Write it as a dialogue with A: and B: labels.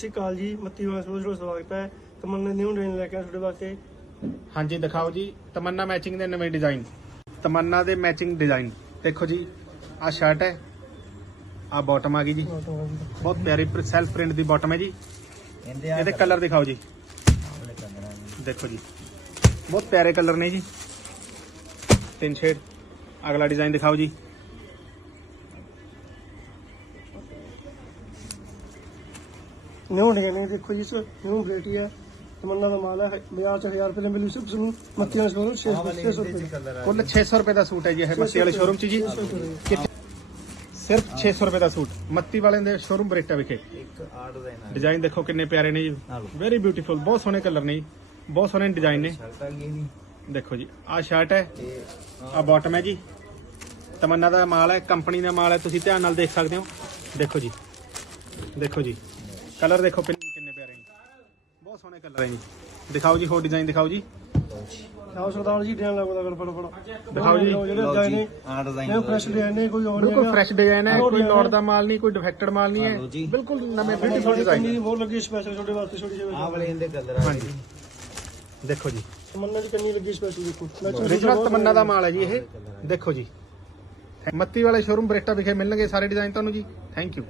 A: ਸ਼੍ਰੀ ਅਕਾਲ ਜੀ ਮੱਤੀ ਵਾਲਾ ਸੋਚ ਰੋ ਸਵਾਗਤ ਹੈ। ਤਮੰਨਾ ਨਿਊ ਰੇਂਜ ਲੈ ਕੇ ਆਏ ਤੁਹਾਡੇ ਵਾਸਤੇ।
B: ਹਾਂਜੀ ਦਿਖਾਓ ਜੀ। ਤਮੰਨਾ ਮੈਚਿੰਗ ਦੇ ਨਵੇਂ ਡਿਜ਼ਾਈਨ ਤਮੰਨਾ ਦੇ ਮੈਚਿੰਗ ਡਿਜ਼ਾਈਨ ਦੇਖੋ ਜੀ ਆਹ ਸ਼ਰਟ ਹੈ ਆਹ ਬਾਟਮ ਆ ਗਈ ਜੀ। ਬਹੁਤ ਪਿਆਰੀ ਸੈਲਫ ਪ੍ਰਿੰਟ ਦੀ ਬਾਟਮ ਹੈ ਜੀ। ਇਹਦੇ ਕਲਰ ਦਿਖਾਓ ਜੀ। ਦੇਖੋ ਜੀ। ਬਹੁਤ ਪਿਆਰੇ ਕਲਰ ਨੇ ਜੀ। ਤਿੰਨ ਸ਼ੇਡ ਅਗਲਾ ਡਿਜ਼ਾਈਨ ਦਿਖਾਓ ਜੀ।
A: ਨਿਊ ਡਿਜ਼ਾਈਨ ਦੇਖੋ ਜੀ ਸਰ ਨਿਊ ਵੈਰਾਈਟੀ ਹੈ ਤਮੰਨਾ ਦਾ ਮਾਲ ਹੈ ਬਾਜ਼ਾਰ ਚ 1000 ਰੁਪਏ ਦੇ ਮਿਲੂ ਸਿਰਫ ਤੁਹਾਨੂੰ ਵਾਲਾ ਸੋਚ 600 ਰੁਪਏ।
B: ਕੁੱਲ 600 ਰੁਪਏ ਦਾ ਸੂਟ ਹੈ ਜੀ ਇਹ ਮੱਤੀ ਵਾਲੇ ਸ਼ੋਰੂਮ 'ਚ ਜੀ। ਸਿਰਫ 600 ਰੁਪਏ ਦਾ ਸੂਟ। ਮੱਤੀ ਵਾਲੇ ਦੇ ਸ਼ੋਰੂਮ ਬਰੇਟਾ ਵਿਖੇ।
C: ਇੱਕ ਆਰਟ ਡਿਜ਼ਾਈਨ
B: ਡਿਜ਼ਾਈਨ ਦੇਖੋ ਕਿੰਨੇ ਪਿਆਰੇ ਨੇ ਜੀ। ਵੈਰੀ ਬਿਊਟੀਫੁਲ ਬਹੁਤ ਸੋਹਣੇ ਕਲਰ ਨੇ ਜੀ। ਬਹੁਤ ਸੋਹਣੇ ਡਿਜ਼ਾਈਨ ਨੇ।
C: ਆ
B: ਦੇਖੋ ਜੀ ਆਹ ਸ਼ਰਟ ਹੈ। ਆਹ ਬਾਟਮ ਹੈ ਜੀ। ਤਮੰਨਾ ਦਾ ਮਾਲ ਹੈ ਕੰਪਨੀ ਦਾ ਮਾਲ ਹੈ ਤੁਸੀਂ ਧਿਆਨ ਨਾਲ ਦੇਖ ਸਕਦੇ ਹੋ। ਦੇਖੋ ਜੀ। ਦੇਖੋ ਜੀ। ਕਲਰ ਦੇਖੋ ਕਿੰਨੇ ਕਿੰਨੇ ਪਿਆਰੇ ਨੇ। ਬਹੁਤ ਸੋਹਣੇ ਕਲਰ ਹੈ ਜੀ। ਦਿਖਾਓ ਜੀ ਹੋਰ ਡਿਜ਼ਾਈਨ ਦਿਖਾਓ ਜੀ।
A: ਆਓ ਸਰਦਾਰ ਜੀ ਡਿਜ਼ਾਈਨ ਲੱਗਦਾ ਕਰ ਫੜੋ ਫੜੋ।
B: ਦਿਖਾਓ ਜੀ।
A: ਜਿਹੜੇ
C: ਲਓ
A: ਡਿਜ਼ਾਈਨ ਨੇ।
C: ਆਰਟ ਡਿਜ਼ਾਈਨ
A: ਇਹ ਫਰੈਸ਼ ਡਿਜ਼ਾਈਨ ਨੇ ਕੋਈ ਹੋਰ
B: ਬਿਲਕੁਲ ਫਰੈਸ਼ ਡਿਜ਼ਾਈਨ ਹੈ ਕੋਈ
A: ਹੈ।
B: ਦਾ ਮਾਲ ਨਹੀਂ ਕੋਈ ਡਿਫੈਕਟਡ ਮਾਲ ਨਹੀਂ
C: ਲਓ
B: ਹੈ। ਬਿਲਕੁਲ ਨਵੇਂ ਬਿਊਟੀਫੁਲ
A: ਤੁਹਾਡੀ ਕੰਨੀ ਬਹੁਤ ਲੱਗੀ ਸਪੈਸ਼ਲ ਤੁਹਾਡੇ ਵਾਸਤੇ ਛੋਟੀ ਜਿਹੀ
C: ਆਹ ਵਾਲੇ ਇਹਦੇ ਕਲਰ ਆ
B: ਹਾਂਜੀ। ਦੇਖੋ ਜੀ।
A: ਤਮੰਨਾ ਦੀ ਕੰਨੀ ਲੱਗੀ ਸਪੈਸ਼ਲ ਦੇਖੋ।
B: origignal ਤਮੰਨਾ ਦਾ ਮਾਲ ਹੈ ਜੀ ਇਹ। ਦੇਖੋ ਜੀ। ਮੱਤੀ ਵਾਲੇ ਸ਼ੋਰੂਮ ਬਰੇਟਾ ਵਿਖੇ ਮਿਲਣਗੇ ਸਾਰੇ ਡਿਜ਼ਾਈਨ ਤੁਹਾਨੂੰ ਜੀ। Thank you